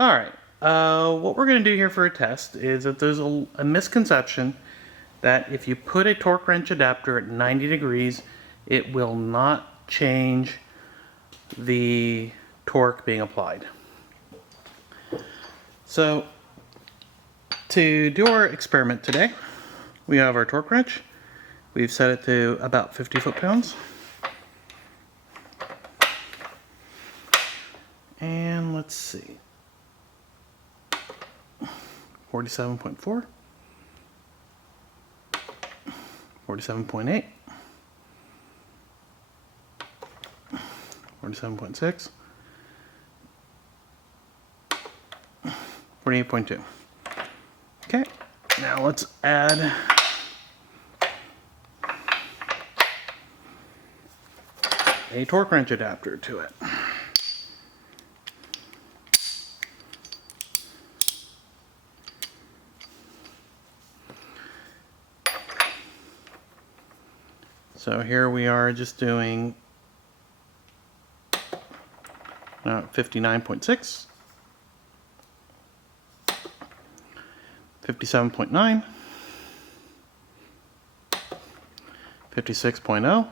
Alright, what we're going to do here for a test is that there's a misconception that if you put a torque wrench adapter at 90 degrees, it will not change the torque being applied. So, to do our experiment today, we have our torque wrench. We've set it to about 50 foot-pounds. And let's see. 47.4, 47.8, 47.6, 48.2. Okay, now let's add a torque wrench adapter to it. So here we are just doing 59.6, 57.9, 56.0,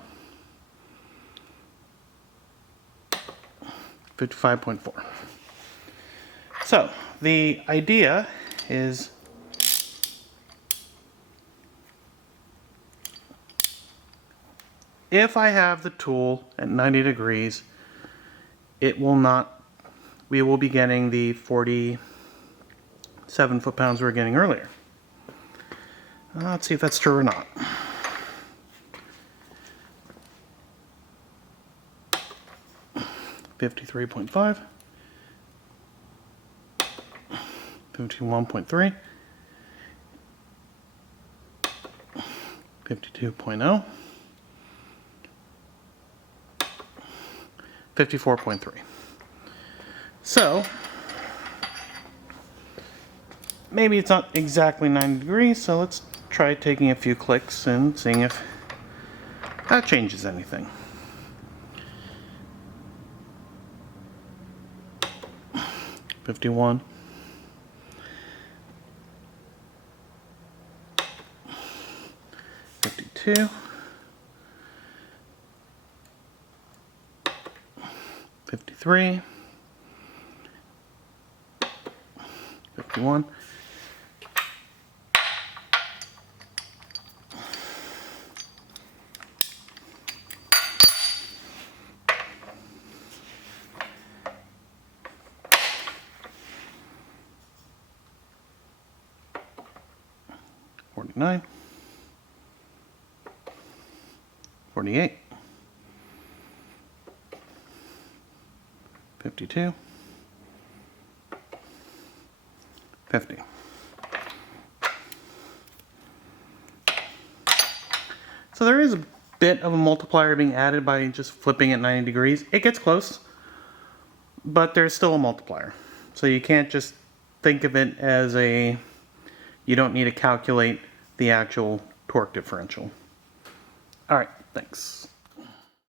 55.4. So the idea is if I have the tool at 90 degrees, it will not, we will be getting the 47 foot-pounds we were getting earlier. Let's see if that's true or not. $53.5, 51.3, 52.0, 54.3. So, maybe it's not exactly 90 degrees, so let's try taking a few clicks and seeing if that changes anything. $51. $52. 53, 51, 49, 48, 52, 50. So there is a bit of a multiplier being added by just flipping at 90 degrees. It gets close, but there's still a multiplier. So you can't just think of it as you don't need to calculate the actual torque differential. Alright, thanks.